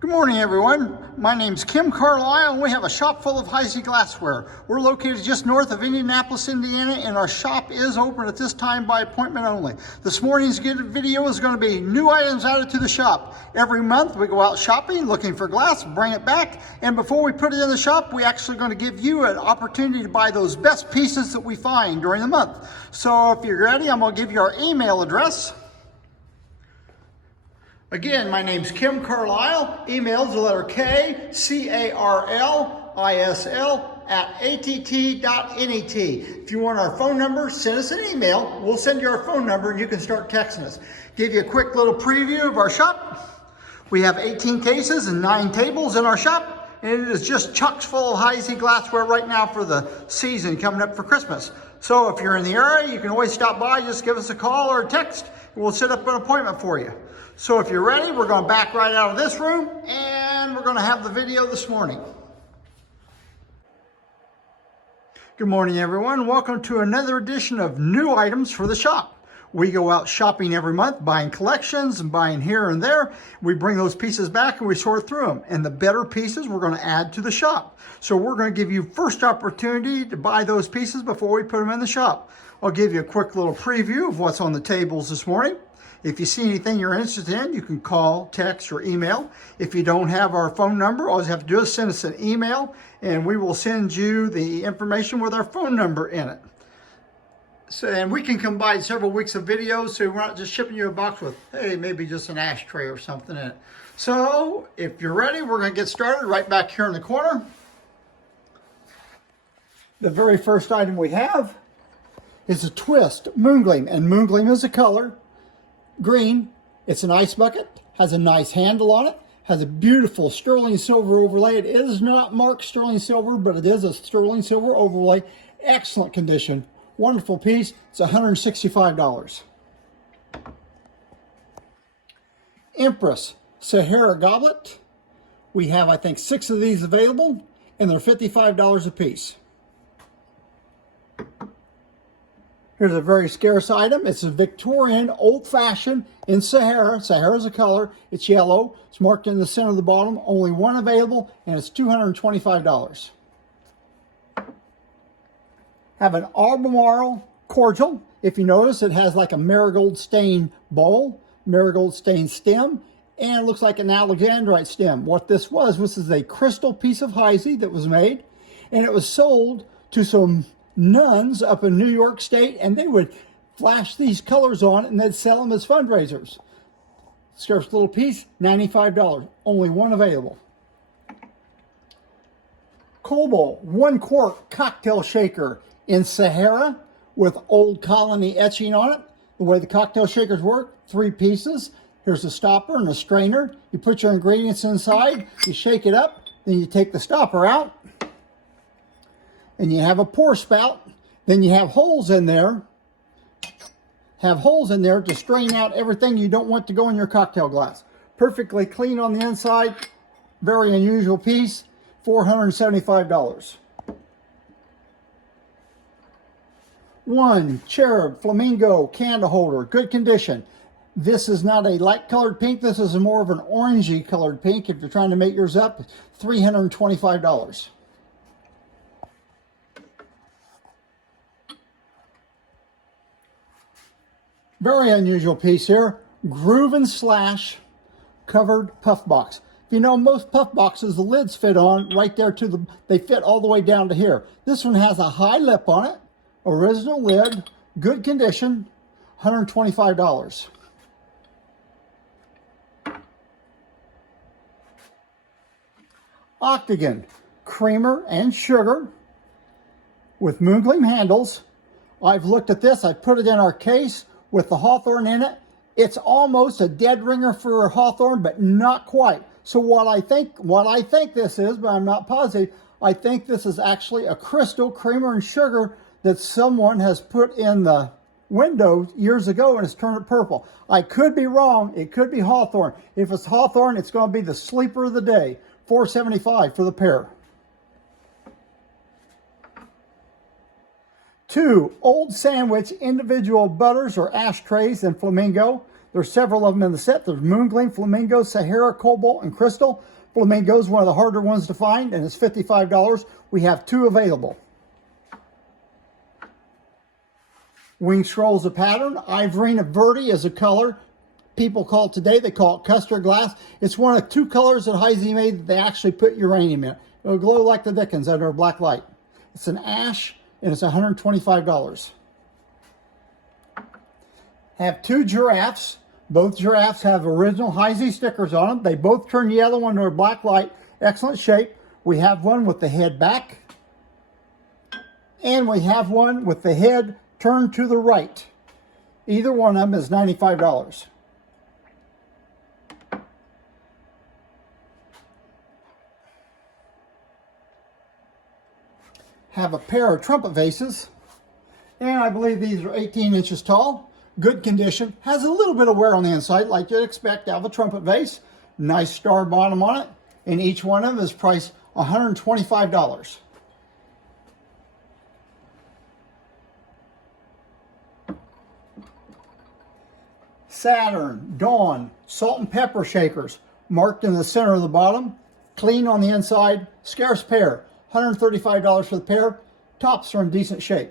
Good morning, everyone. My name's Kim Carlisle, and we have a shop full of Heisey glassware. We're located just north of Indianapolis, Indiana, and our shop is open at this time by appointment only. This morning's video is going to be new items added to the shop. Every month we go out shopping, looking for glass, bring it back, and before we put it in the shop, we're actually going to give you an opportunity to buy those best pieces that we find during the month. So if you're ready, I'm going to give you our email address. Again, my name's Kim Carlisle. Email's the letter K, C-A-R-L-I-S-L @att.net. If you want our phone number, send us an email. We'll send you our phone number and you can start texting us. Give you a quick little preview of our shop. We have 18 cases and 9 tables in our shop, and it is just chock full of Heisey glassware right now for the season coming up for Christmas. So if you're in the area, you can always stop by, just give us a call or a text, and we'll set up an appointment for you. So if you're ready, we're going to back right out of this room and we're going to have the video this morning. Good morning, everyone. Welcome to another edition of new items for the shop. We go out shopping every month, buying collections and buying here and there. We bring those pieces back and we sort through them. And the better pieces we're going to add to the shop. So we're going to give you first opportunity to buy those pieces before we put them in the shop. I'll give you a quick little preview of what's on the tables this morning. If you see anything you're interested in, you can call, text, or email. If you don't have our phone number, all you have to do is send us an email, and we will send you the information with our phone number in it. So, and we can combine several weeks of videos, so we're not just shipping you a box with, hey, maybe just an ashtray or something in it. So, if you're ready, we're going to get started right back here in the corner. The very first item we have is a twist moongleam, and moongleam is a color. Green. It's an ice bucket, has a nice handle on it, has a beautiful sterling silver overlay. It is not marked sterling silver, but it is a sterling silver overlay. Excellent condition. Wonderful piece. It's $165. Empress Sahara goblet. We have, I think, 6 of these available, and they're $55 a piece. Here's a very scarce item. It's a Victorian old-fashioned in Sahara. Sahara's a color. It's yellow. It's marked in the center of the bottom. Only one available, and it's $225. Have an Albemarle cordial. If you notice, it has like a marigold stain bowl, marigold stain stem, and it looks like an alexandrite stem. What this is a crystal piece of Heisey that was made, and it was sold to some nuns up in New York State, and they would flash these colors on it and they'd sell them as fundraisers. Scarce little piece, $95. Only one available. Cobalt 1 quart cocktail shaker in Sahara with old colony etching on it. The way the cocktail shakers work, 3 pieces. Here's a stopper and a strainer. You put your ingredients inside, you shake it up, then you take the stopper out, and you have a pour spout. Then you have holes in there. To strain out everything you don't want to go in your cocktail glass. Perfectly clean on the inside. Very unusual piece. $475. One cherub flamingo candle holder. Good condition. This is not a light colored pink. This is more of an orangey colored pink. If you're trying to make yours up, $325. Very unusual piece here. Groove and Slash covered puff box. If you know, most puff boxes, the lids fit on right there they fit all the way down to here. This one has a high lip on it. Original lid, good condition, $125. Octagon creamer and sugar with moongleam handles. I've looked at this. I put it in our case with the hawthorn in it. It's almost a dead ringer for a hawthorn, but not quite. So what I think this is, but I'm not positive, I think this is actually a crystal creamer and sugar that someone has put in the window years ago and has turned it purple. I could be wrong. It could be hawthorn. If it's hawthorn, it's going to be the sleeper of the day. $475 for the pair. 2 Old Sandwich individual butters or ashtrays in flamingo. There's several of them in the set. There's Moongleam, Flamingo, Sahara, Cobalt, and Crystal. Flamingo is one of the harder ones to find, and it's $55. We have 2 available. Wing Scroll's a pattern. Ivorine Verde is a color. People call it today, they call it custard glass. It's one of 2 colors that Heisey made that they actually put uranium in. It'll glow like the dickens under a black light. It's an ash, and it's $125. Have 2 giraffes. Both giraffes have original Heisey stickers on them. They both turn yellow under a black light. Excellent shape. We have one with the head back, and we have one with the head turned to the right. Either one of them is $95. Have a pair of trumpet vases, and I believe these are 18 inches tall. Good condition. Has a little bit of wear on the inside, like you'd expect out of a trumpet vase. Nice star bottom on it, and each one of them is priced $125. Saturn, Dawn, salt and pepper shakers, marked in the center of the bottom, clean on the inside, scarce pair, $135 for the pair. Tops are in decent shape.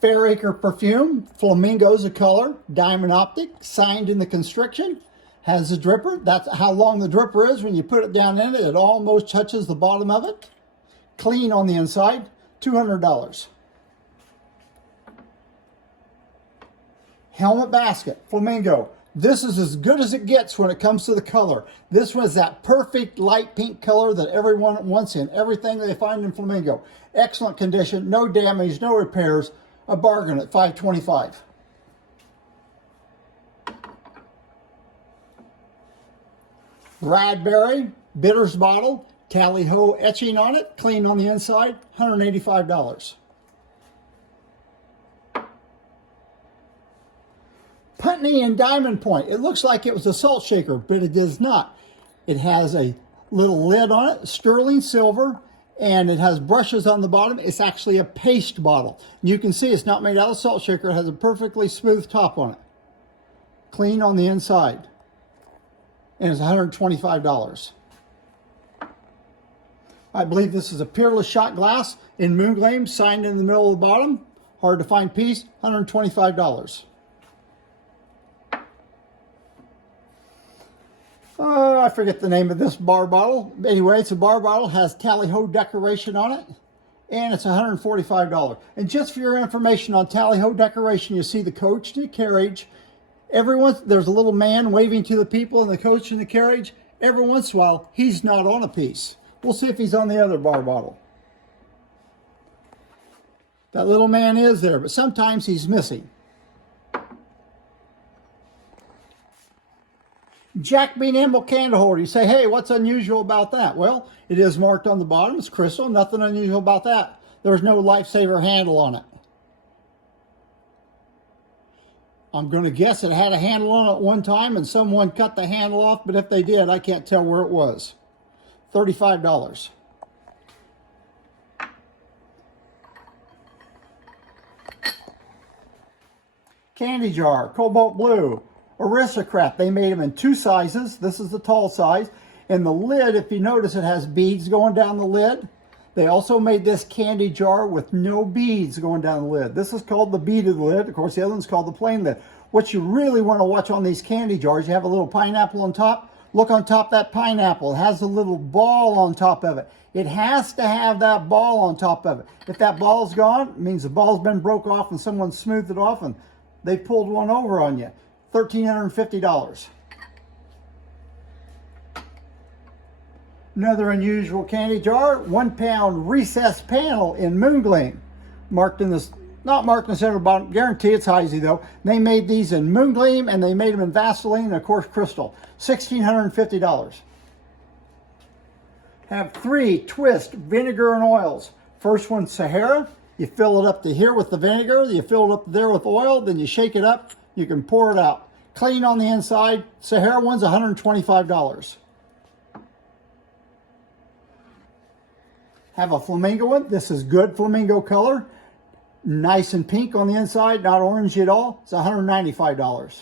Fairacre perfume, Flamingo's a color, diamond optic, signed in the constriction, has a dripper. That's how long the dripper is. When you put it down in it, it almost touches the bottom of it. Clean on the inside, $200. Helmet basket, Flamingo. This is as good as it gets when it comes to the color. This was that perfect light pink color that everyone wants in everything they find in Flamingo. Excellent condition, no damage, no repairs. A bargain at $525. Bradbury bitters bottle, tally-ho etching on it, clean on the inside, $185. Putney and Diamond Point. It looks like it was a salt shaker, but it is not. It has a little lid on it, sterling silver, and it has brushes on the bottom. It's actually a paste bottle. You can see it's not made out of salt shaker. It has a perfectly smooth top on it. Clean on the inside. And it's $125. I believe this is a peerless shot glass in Moongleam, signed in the middle of the bottom. Hard to find piece, $125. I forget the name of this bar bottle. Anyway, it's a bar bottle, has tally-ho decoration on it, and it's $145. And just for your information on tally-ho decoration, you see the coach and the carriage. There's a little man waving to the people in the coach and the carriage. Every once in a while, he's not on a piece. We'll see if he's on the other bar bottle. That little man is there, but sometimes he's missing. Jack Bean Emerald candle holder. You say, hey, what's unusual about that? Well, it is marked on the bottom. It's crystal. Nothing unusual about that. There's no lifesaver handle on it. I'm going to guess it had a handle on it at one time and someone cut the handle off, but if they did, I can't tell where it was. $35. Candy jar, cobalt blue. Aristocrat, they made them in 2 sizes. This is the tall size. And the lid, if you notice, it has beads going down the lid. They also made this candy jar with no beads going down the lid. This is called the beaded lid. Of course, the other one's called the plain lid. What you really want to watch on these candy jars, you have a little pineapple on top. Look on top of that pineapple. It has a little ball on top of it. It has to have that ball on top of it. If that ball's gone, it means the ball's been broke off and someone smoothed it off and they pulled one over on you. $1,350. Another unusual candy jar, 1 pound recessed panel in Moongleam. Marked in this, not marked in the center bottom, guarantee it's Heisey though. They made these in Moongleam and they made them in Vaseline and of course crystal. $1,650. Have 3 twist vinegar and oils. First one, Sahara. You fill it up to here with the vinegar, you fill it up there with oil, then you shake it up, you can pour it out. Clean on the inside. Sahara one's $125. Have a flamingo one. This is good flamingo color. Nice and pink on the inside, not orange at all. It's $195.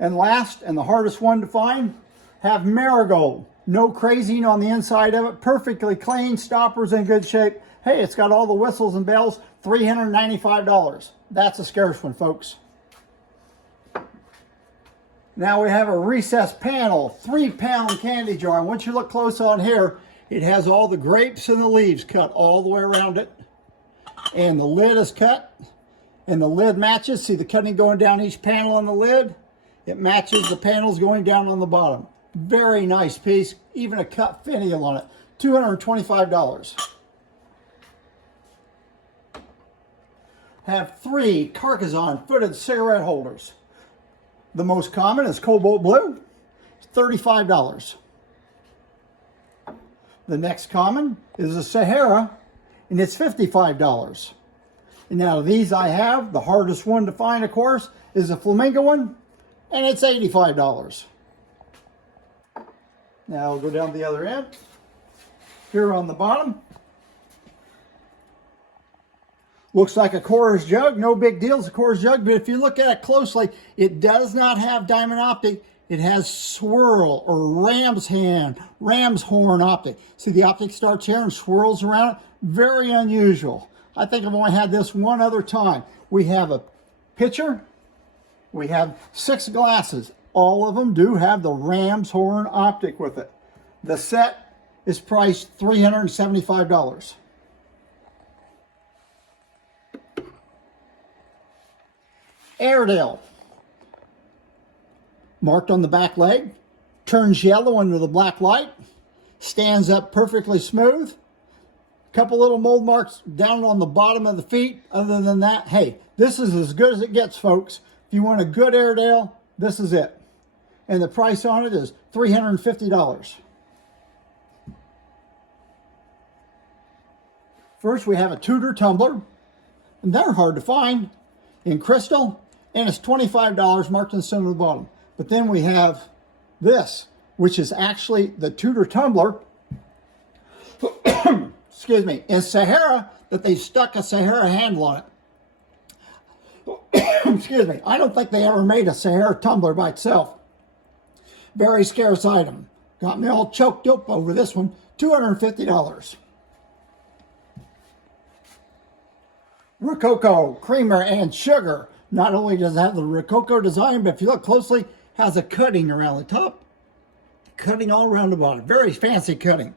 And last, and the hardest one to find, have marigold. No crazing on the inside of it. Perfectly clean, stoppers in good shape. Hey, it's got all the whistles and bells. $395. That's a scarce one, folks. Now we have a recessed panel, 3-pound candy jar. And once you look close on here, it has all the grapes and the leaves cut all the way around it. And the lid is cut. And the lid matches. See the cutting going down each panel on the lid? It matches the panels going down on the bottom. Very nice piece. Even a cut finial on it. $225. Have 3 Carcassonne footed cigarette holders. The most common is Cobalt Blue. It's $35. The next common is a Sahara, and it's $55. And now these I have, the hardest one to find, of course, is a flamingo one, and it's $85. Now we'll go down the other end. Here on the bottom, looks like a Coors jug. No big deal, it's a Coors jug, but if you look at it closely, it does not have diamond optic. It has swirl or ram's horn optic. See, the optic starts here and swirls around. Very unusual. I think I've only had this one other time. We have a pitcher. We have 6 glasses. All of them do have the ram's horn optic with it. The set is priced $375. Airedale. Marked on the back leg, turns yellow under the black light, stands up perfectly smooth. Couple little mold marks down on the bottom of the feet. Other than that, hey, this is as good as it gets, folks. If you want a good Airedale, this is it. And the price on it is $350. First, we have a Tudor tumbler, and they're hard to find in crystal, and it's $25 marked in the center of the bottom. But then we have this, which is actually the Tudor tumbler, excuse me, in Sahara, that they stuck a Sahara handle on it. Excuse me, I don't think they ever made a Sahara tumbler by itself. Very scarce item. Got me all choked up over this one, $250. Rococo, creamer, and sugar. Not only does it have the Rococo design, but if you look closely, has a cutting around the top, cutting all around the bottom. Very fancy cutting.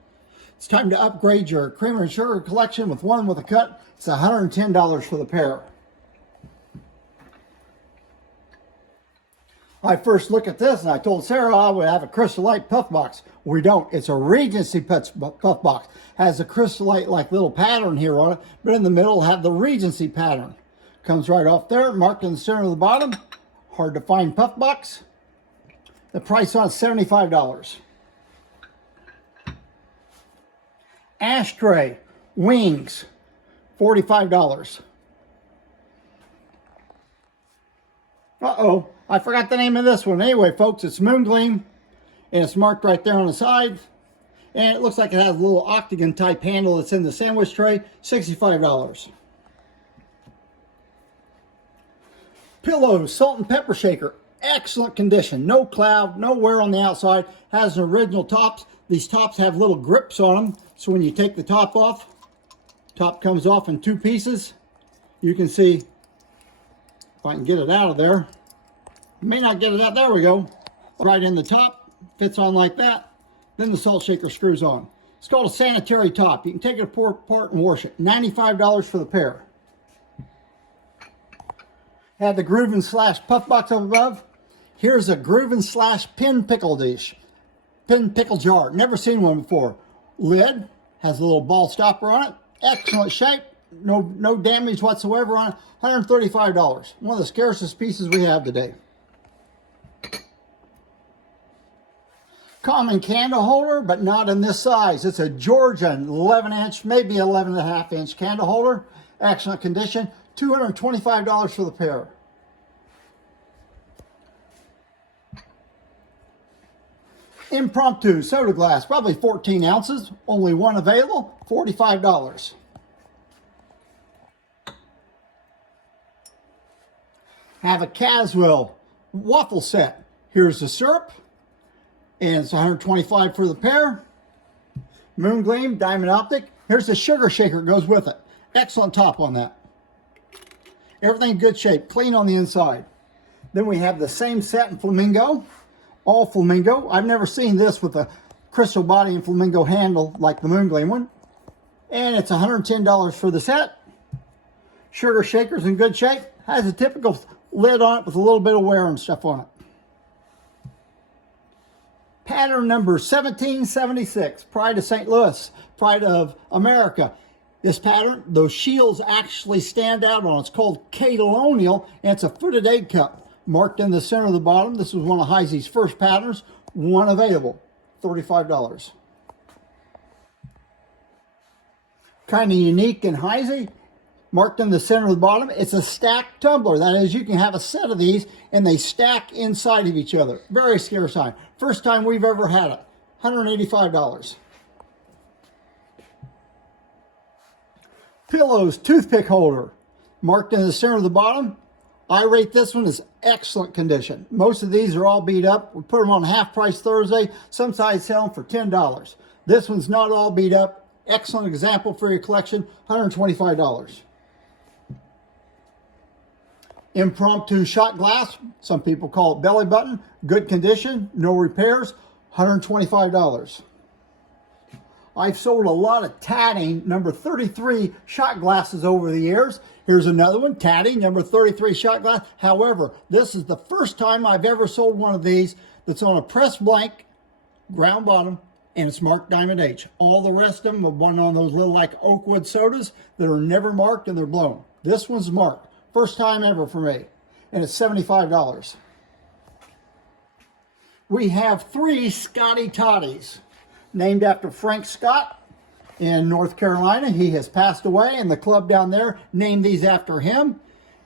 It's time to upgrade your creamer and sugar collection with one with a cut. It's $110 for the pair. I first looked at this and I told Sarah I would have a Crystal Light puff box. We don't. It's a Regency puff box. Has a Crystal Light like little pattern here on it, but in the middle have the Regency pattern. Comes right off there, marked in the center of the bottom. Hard to find puff box. The price on it is $75. Ashtray, wings, $45. Uh-oh, I forgot the name of this one. Anyway, folks, it's Moon Gleam, and it's marked right there on the side. And it looks like it has a little octagon type handle that's in the sandwich tray, $65. Pillow, salt and pepper shaker. Excellent condition. No cloud, no wear on the outside. Has an original tops. These tops have little grips on them. So when you take the top off, top comes off in 2 pieces. You can see, if I can get it out of there. May not get it out. There we go. Right in the top. Fits on like that. Then the salt shaker screws on. It's called a sanitary top. You can take it apart and wash it. $95 for the pair. Have the groove and slash puff box up above. Here's a groove and slash pin pickle dish. Pin pickle jar. Never seen one before. Lid has a little ball stopper on it. Excellent shape. No damage whatsoever on it. $135. One of the scarcest pieces we have today. Common candle holder, but not in this size. It's a Georgian 11-inch, maybe 11.5-inch candle holder. Excellent condition. $225 for the pair. Impromptu soda glass, probably 14 ounces. Only one available, $45. Have a Caswell waffle set. Here's the syrup, and it's $125 for the pair. Moon Gleam, Diamond Optic. Here's the sugar shaker, goes with it. Excellent top on that. Everything in good shape, clean on the inside. Then we have the same set in Flamingo, all Flamingo. I've never seen this with a crystal body and Flamingo handle like the Moon Gleam one. And it's $110 for the set. Sugar shaker's in good shape. Has a typical lid on it with a little bit of wear and stuff on it. Pattern number 1776, Pride of St. Louis, Pride of America. This pattern, those shields actually stand out on it. It's called Colonial, and it's a footed egg cup marked in the center of the bottom. This was one of Heisey's first patterns, one available, $35. Kind of unique in Heisey, marked in the center of the bottom. It's a stacked tumbler. That is, you can have a set of these and they stack inside of each other. Very scarce time. First time we've ever had it. $185. Pillows toothpick holder, marked in the center of the bottom. I rate this one as excellent condition. Most of these are all beat up. We put them on half price Thursday. Some sites sell them for $10. This one's not all beat up. Excellent example for your collection, $125. Impromptu shot glass, some people call it belly button, good condition, no repairs, $125. I've sold a lot of tatting number 33 shot glasses over the years. Here's another one, tatting number 33 shot glass. However, this is the first time I've ever sold one of these that's on a press blank, ground bottom, and it's marked Diamond H. All the rest of them are one on those little like Oakwood sodas that are never marked and they're blown. This one's marked. First time ever for me. And it's $75. We have 3 Scotty Toddies, named after Frank Scott in North Carolina. He has passed away, and the club down there named these after him.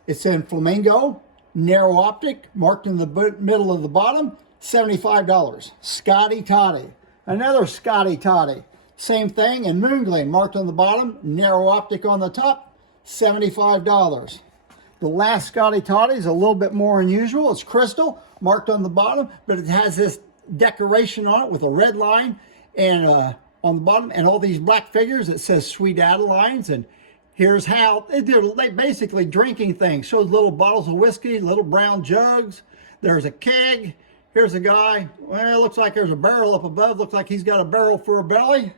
It's in Flamingo, narrow optic, marked in the middle of the bottom, $75. Scotty Toddy. Another Scotty Toddy. Same thing in Moon Gleam, marked on the bottom, narrow optic on the top, $75. The last Scotty Toddy is a little bit more unusual. It's crystal, marked on the bottom, but it has this decoration on it with a red line and on the bottom, and all these black figures. It says Sweet Adelines, and here's how they basically drinking things. Shows little bottles of whiskey, little brown jugs. There's a keg. Here's a guy. Well, it looks like there's a barrel up above. Looks like he's got a barrel for a belly,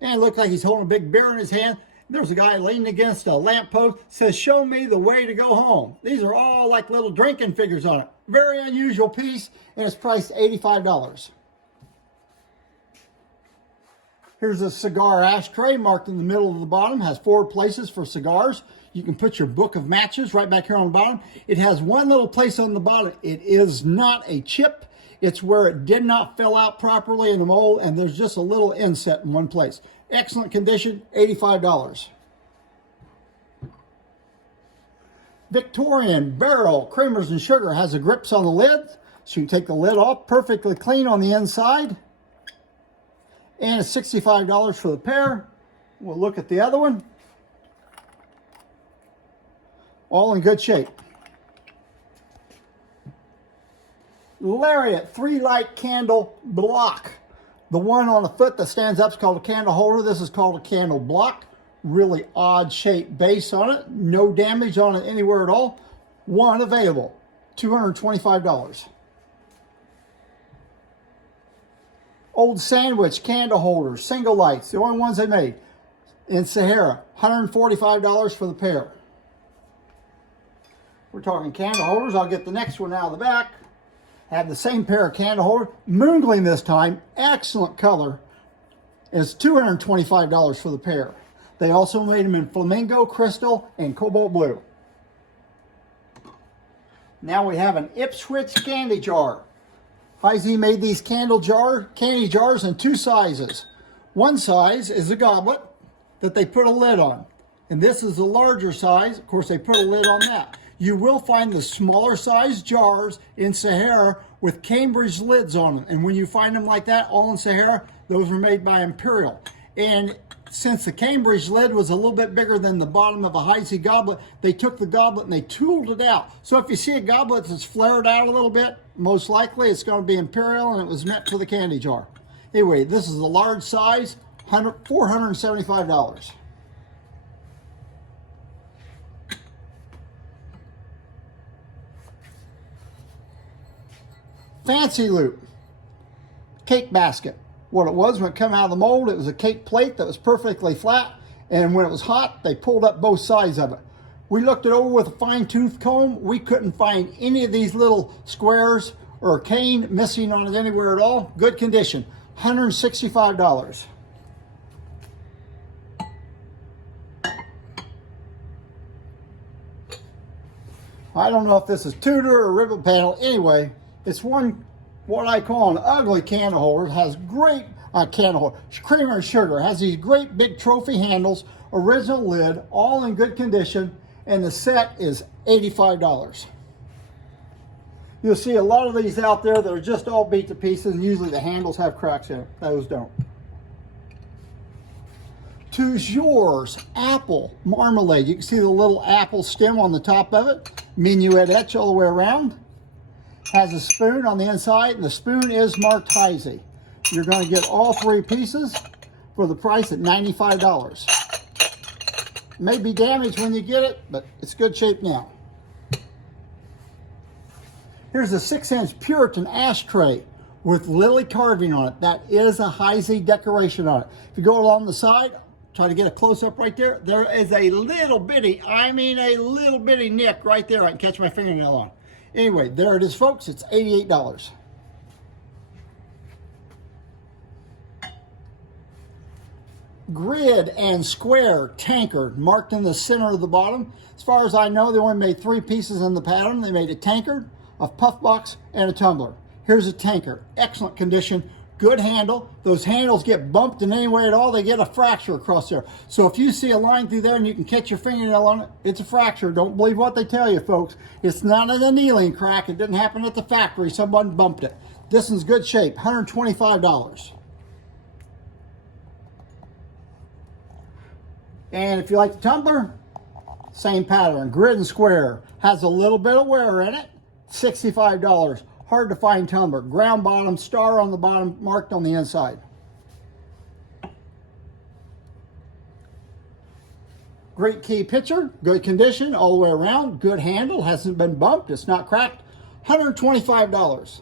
and it looks like he's holding a big beer in his hand. There's a guy leaning against a lamppost, says, "Show me the way to go home." These are all like little drinking figures on it. Very unusual piece, and it's priced $85. Here's a cigar ashtray marked in the middle of the bottom. Has 4 places for cigars. You can put your book of matches right back here on the bottom. It has one little place on the bottom. It is not a chip. It's where it did not fill out properly in the mold, and there's just a little inset in one place. Excellent condition, $85. Victorian Barrel Creamers and Sugar has the grips on the lid, so you can take the lid off. Perfectly clean on the inside. And it's $65 for the pair. We'll look at the other one. All in good shape. Lariat 3-light candle block. The one on the foot that stands up is called a candle holder. This is called a candle block. Really odd shaped base on it. No damage on it anywhere at all. One available, $225. Old Sandwich candle holders, single lights, the only ones they made in Sahara, $145 for the pair. We're talking candle holders. I'll get the next one out of the back. Have the same pair of candle holders. Moon Gleam this time, excellent color. It's $225 for the pair. They also made them in Flamingo, Crystal, and Cobalt Blue. Now we have an Ipswich candy jar. Heisey made these candy jars in 2 sizes. One size is a goblet that they put a lid on. And this is the larger size. Of course, they put a lid on that. You will find the smaller size jars in Sahara with Cambridge lids on them. And when you find them like that, all in Sahara, those were made by Imperial. And since the Cambridge lid was a little bit bigger than the bottom of a Heisey goblet, they took the goblet and they tooled it out. So if you see a goblet that's flared out a little bit, most likely it's going to be Imperial and it was meant for the candy jar. Anyway, this is a large size, $475. Fancy Loop cake basket. What it was when it came out of the mold, it was a cake plate that was perfectly flat, and when it was hot, they pulled up both sides of it. We looked it over with a fine-tooth comb. We couldn't find any of these little squares or cane missing on it anywhere at all. Good condition, $165. I don't know if this is Tudor or rivet panel. Anyway, it's what I call an ugly candle holder. It has great candle holder, creamer and sugar. It has these great big trophy handles, original lid, all in good condition, and the set is $85. You'll see a lot of these out there that are just all beat to pieces, and usually the handles have cracks in it. Those don't. Toujours apple marmalade. You can see the little apple stem on the top of it. Minuet etch all the way around. Has a spoon on the inside, and the spoon is marked Heisey. You're going to get all three pieces for the price at $95. It may be damaged when you get it, but it's good shape now. Here's a 6-inch Puritan ashtray with lily carving on it. That is a Heisey decoration on it. If you go along the side, try to get a close-up right there. There is a little bitty, I mean a little bitty nick right there I can catch my fingernail on. Anyway, there it is, folks. It's $88. Grid and square tankard marked in the center of the bottom. As far as I know, they only made 3 pieces in the pattern. They made a tankard, a puff box, and a tumbler. Here's a tankard. Excellent condition. Good handle. Those handles get bumped in any way at all, they get a fracture across there. So if you see a line through there and you can catch your fingernail on it, it's a fracture. Don't believe what they tell you, folks. It's not an annealing crack. It didn't happen at the factory. Someone bumped it. This one's good shape, $125. And if you like the tumbler, same pattern, grid and square. Has a little bit of wear in it, $65. Hard to find tumbler. Ground bottom, star on the bottom, marked on the inside. Great key pitcher, good condition all the way around, good handle, hasn't been bumped, it's not cracked, $125.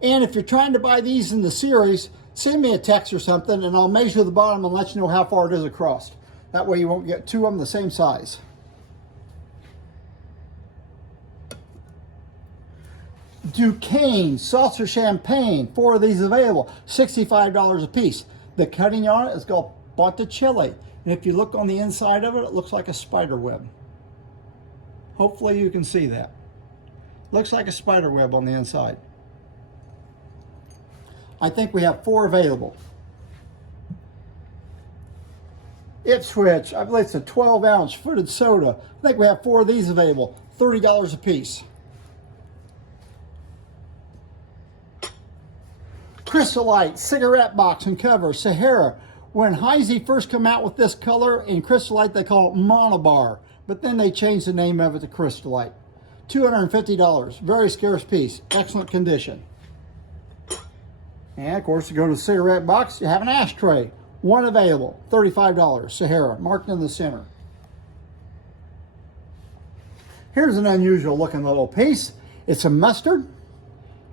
And if you're trying to buy these in the series, send me a text or something and I'll measure the bottom and let you know how far it is across. That way you won't get 2 of them the same size. Duquesne saucer champagne, 4 of these available, $65 a piece. The cutting on it is called Botticelli, and if you look on the inside of it, it looks like a spider web. Hopefully you can see that. Looks like a spider web on the inside. I think we have 4 available. Ipswich, I believe it's a 12-ounce footed soda. I think we have 4 of these available, $30 a piece. Crystallite cigarette box and cover, Sahara. When Heisey first came out with this color in Crystallite, they call it Monobar, but then they changed the name of it to Crystallite. $250, very scarce piece, excellent condition. And of course, to go to the cigarette box, you have an ashtray. 1 available, $35, Sahara, marked in the center. Here's an unusual looking little piece. It's a mustard.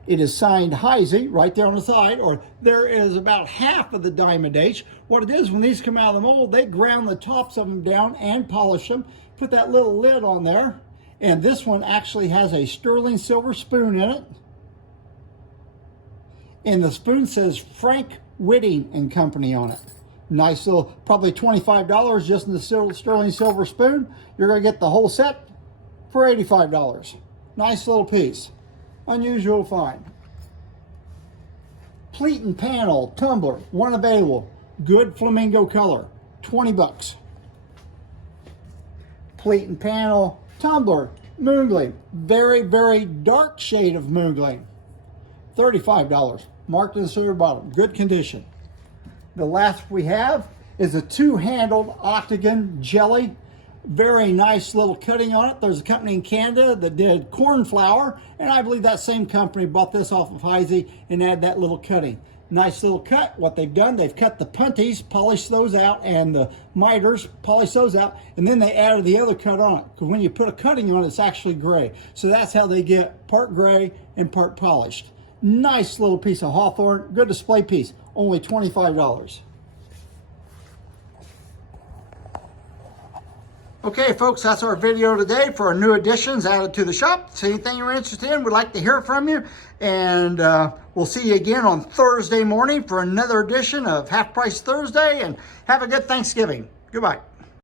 It is signed Heisey right there on the side, or there is about half of the diamond H. What it is, when these come out of the mold, they ground the tops of them down and polish them, put that little lid on there, and this one actually has a sterling silver spoon in it. And the spoon says Frank Whitting and Company on it. Nice little, probably $25 just in the sterling silver spoon. You're going to get the whole set for $85. Nice little piece. Unusual find. Pleat and panel tumbler, 1 available. Good flamingo color, $20. Pleat and panel tumbler, moongleam. Very, very dark shade of moongleam. $35. Marked in the center bottom. Good condition. The last we have is a two-handled octagon jelly. Very nice little cutting on it. There's a company in Canada that did corn flour, and I believe that same company bought this off of Heisey and added that little cutting. Nice little cut. What they've done, they've cut the punties, polished those out, and the miters, polished those out, and then they added the other cut on it. Because when you put a cutting on it, it's actually gray. So that's how they get part gray and part polished. Nice little piece of hawthorn. Good display piece. Only $25. Okay, folks, that's our video today for our new additions added to the shop. So anything you're interested in, we'd like to hear from you. And we'll see you again on Thursday morning for another edition of Half Price Thursday. And have a good Thanksgiving. Goodbye.